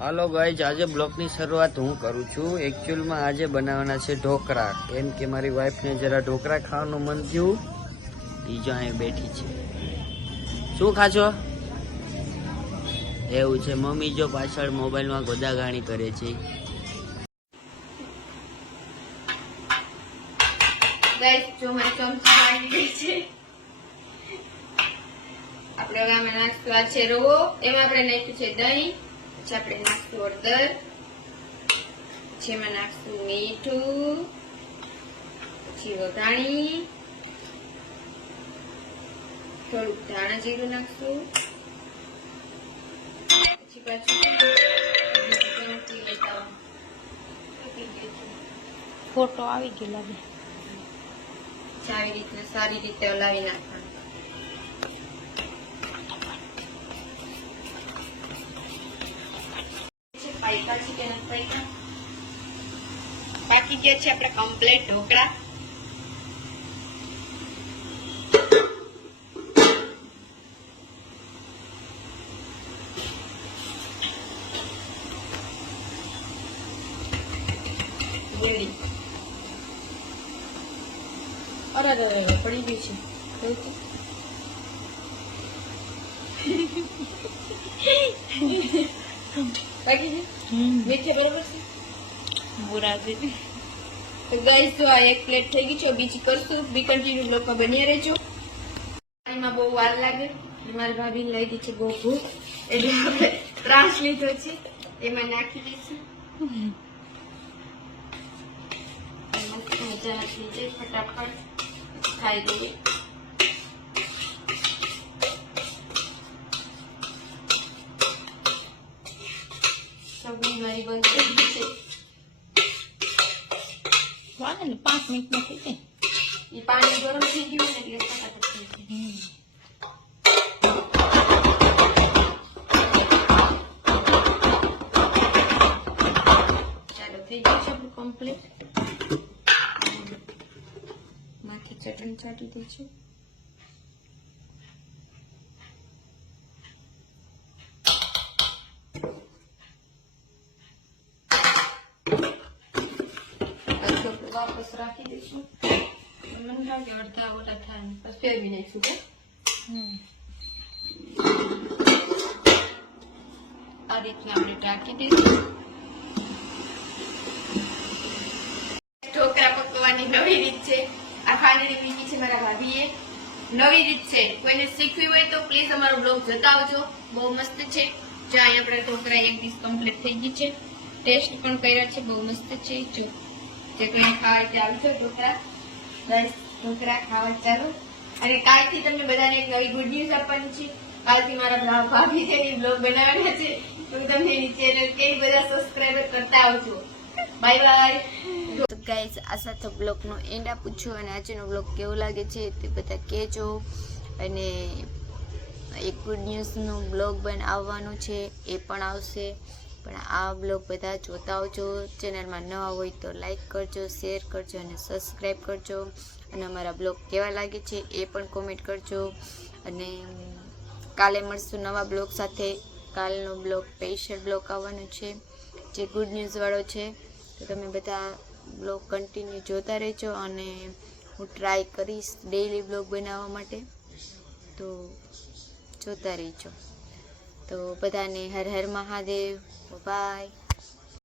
Hello guys, આજે બ્લોગની શરૂઆત હું કરું છું। એકચ્યુઅલમાં આજે બનાવવાના છે ઢોકળા, કેમ કે મારી વાઈફને જરા ઢોકળા ખાવાનું મન થયું। ઈ જો અહીં બેઠી છે। શું ખાશો? એવું છે। મમ્મી જો પાછળ મોબાઈલમાં ગોદાગાણી કરે છે। ગાઈસ જો મારી ચમચી આવી ગઈ છે। આપણે હવે આમાં નાખશું આ છે રવો, એમાં આપણે નાખ્યું છે દહીં, પછી આપણે નાખશું હળદર, પછી એમાં નાખશું મીઠું, પછી વઘાણી, થોડુંક ધાણા જીરું નાખશું, પછી પાછું ફોટો આવી ગયો લાગે। આવી રીતે સારી રીતે હલાવી નાખવાનું। પાકી ગયા છે આપણા કમ્પ્લીટ ઢોકળા। અરે પડી ગયું છે બાકી છે મીઠે બરોબર છે બુરા છે। તો ગાઈસ તો આ એક પ્લેટ થઈ ગઈ છે, બીજી કરશું। બી કન્ટિન્યુ બ્લોગમાં બન્યા રહેજો। પાણીમાં બહુ વાર લાગે, મારી ભાભી લઈ ગઈ છે બહુ ભૂખ, એટલે આપણે ત્રાસ લીધો છે, એમાં નાખી દઈશું। મજા આવી જાય, ફટાફટ ખાઈ લઈએ। સબ્જી મારી બંધ થઈ ગઈ છે। વાલે ને 5 મિનિટમાં થઈ જાય। એ પાણી ગરમ થઈ ગયું ને એટલે ફટાફટ થઈ જાય। ચાલો થઈ ગયું છે આપણું કમ્પ્લીટ। માથી ચટણી ચાટી દઈશું। વાપસ રાખી દઈશું। મને લાગે અડધા ઓલા થાય પછી ફેરવી નાખીશું કે આ રીતના આપણે ઢાંકી દઈશું। ઢોકળા પકવવાની નવી રીત છે, આ ખાંડણી મીઠી છે મારા ભાભીએ, નવી રીત છે। કોઈને શીખવી હોય તો પ્લીઝ અમારો બ્લોગ જોતા આવજો, બહુ મસ્ત છે। જો અહીં આપણે ઢોકળા એક ડીશ કમ્પ્લીટ થઈ ગઈ છે, ટેસ્ટ પણ કર્યા છે, બહુ મસ્ત છે। જો જે કોઈ ખાવા તે આવજો ઢોકળા, બસ ઢોકળા ખાવા ચાલો। અને કાલથી તમને બધાને એક નવી ગુડ ન્યૂઝ આપવાની છે। કાલથી મારા ભાભી છે બ્લોગ બનાવવાના છે, તો તમને એની ચેનલ કે બધા સબસ્ક્રાઇબ કરતા આવજો। Bye bye. તો ગાઈસ આ સાથે બ્લોગનો એન્ડ આપું છું, અને આજનો બ્લોગ કેવો લાગે છે તે બધા કહેજો। અને એક ગુડ ન્યૂઝનો બ્લોગ આવવાનું છે, એ પણ આવશે, પણ આ બ્લોગ બધા જોતા આવજો। ચેનલમાં નવા હોય તો લાઈક કરજો, શેર કરજો અને સબસ્ક્રાઈબ કરજો। અને અમારા બ્લોગ કેવા લાગે છે એ પણ કોમેન્ટ કરજો। અને કાલે મળશું નવા બ્લોગ સાથે। કાલનો બ્લોગ સ્પેશિયલ બ્લોગ આવવાનો છે, જે ગુડ ન્યૂઝવાળો છે, તો તમે બધા બ્લોગ કન્ટિન્યુ જોતા રહેજો। અને હું ટ્રાય કરીશ ડેઈલી બ્લોગ બનાવવા માટે, તો જોતા રહેજો। તો બધાને હર હર મહાદેવ, બાય।